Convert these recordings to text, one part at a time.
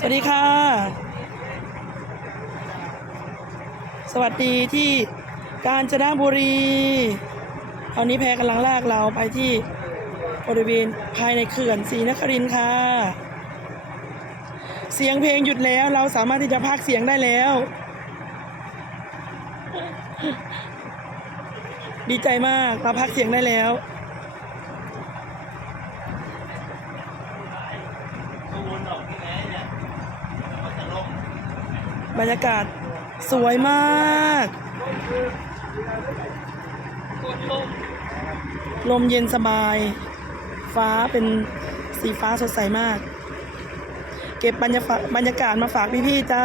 สวัสดีค่ะ สวัสดีที่กาญจนบุรี ตอนนี้แพกำลังลากเราไปที่บริเวณภายในเขื่อนศรีนครินทร์ค่ะ เสียงเพลงหยุดแล้วเราสามารถที่จะพากเสียงได้แล้ว ดีใจมากเราพักเสียงได้แล้ว บรรยากาศสวยมาก ลมเย็นสบาย ฟ้าเป็นสีฟ้าสดใสมาก เก็บบรรยากาศมาฝากพี่ๆจ้า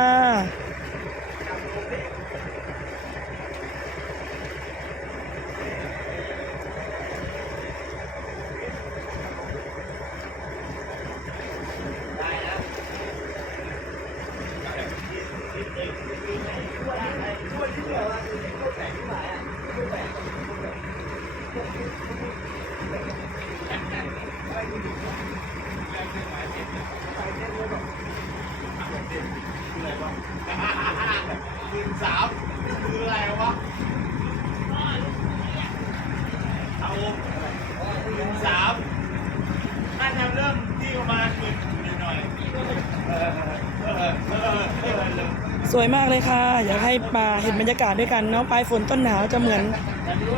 หมื่นสามคืออะไรวะเอาหมื่นสามน่าจะเริ่มที่ประมาณหมื่นหน่อยๆเออเออเออเออ สวยมากเลยค่ะ อยากให้มาเห็นบรรยากาศด้วยกันเนาะปลายฝนต้นหนาวจะเหมือน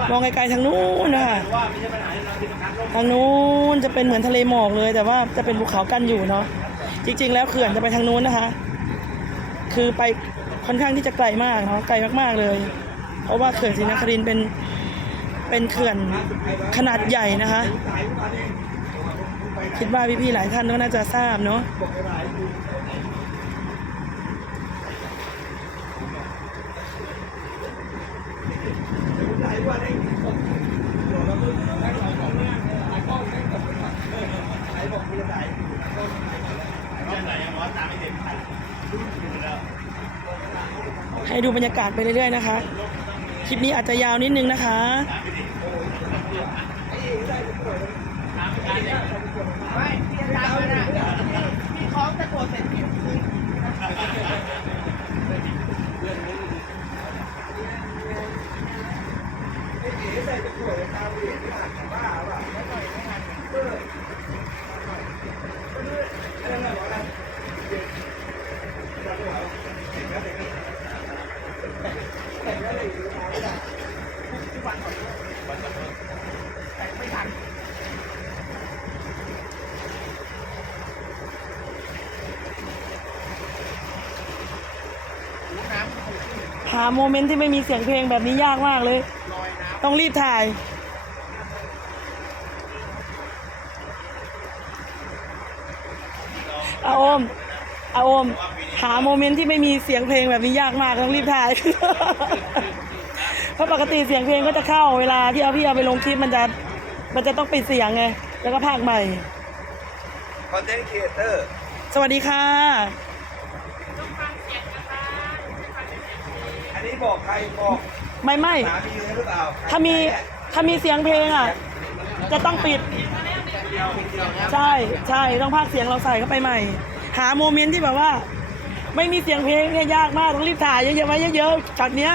มองไกลๆทางนู้นนะคะทางนู้นจะเป็นเหมือนทะเลหมอกเลย แต่ว่าจะเป็นภูเขากั้นอยู่เนาะจริง ๆ แล้วเขื่อนจะไปทางนู้นนะคะ คือไปค่อนข้างที่จะไกลมากเนาะไกลมากๆเลย เพราะว่าเขื่อนศรีนครินเป็นเป็นเขื่อนขนาดใหญ่นะคะ คิดว่าพี่ๆหลายท่านก็น่าจะทราบเนาะให้ดูบรรยากาศไปเรื่อยๆนะคะ คลิปนี้อาจจะยาวนิดนึงนะคะ ไม่พี่อาจารย์มันอะพี่คล้องตะโกนเสร็จพี่คืน หาโมเมนต์ที่ไม่มีเสียงเพลงแบบนี้ยากมากเลย ต้องรีบถ่าย อาโอมอาโอม หาโมเมนต์ที่ไม่มีเสียงเพลงแบบนี้ยากมากต้องรีบถ่าย เพราะปกติเสียงเพลงก็จะเข้าเวลาที่เอาพี่เอาไปลงคลิปมันจะ มันจะต้องปิดเสียงไง แล้วก็พากย์ใหม่ คอนเทนต์ครีเอเตอร์ สวัสดีค่ะ นนี้บอกใครบอกไม่ไม่สามีเลยหรือเปล่าถ้ามีถ้ามีเสียงเพลงอะ จะต้องปิด ใช่ใช่ต้องพากย์เสียงเราใส่เข้าไปใหม่ หาโมเมนต์ที่แบบว่า ไม่มีเสียงเพลงเนี่ยยากมากต้องรีบถ่ายเยอะๆไว้เยอะๆช็อตเนี้ย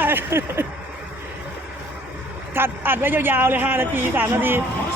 ถัดอัดไว้ยาวๆเลยห้านาทีสามนาทีอ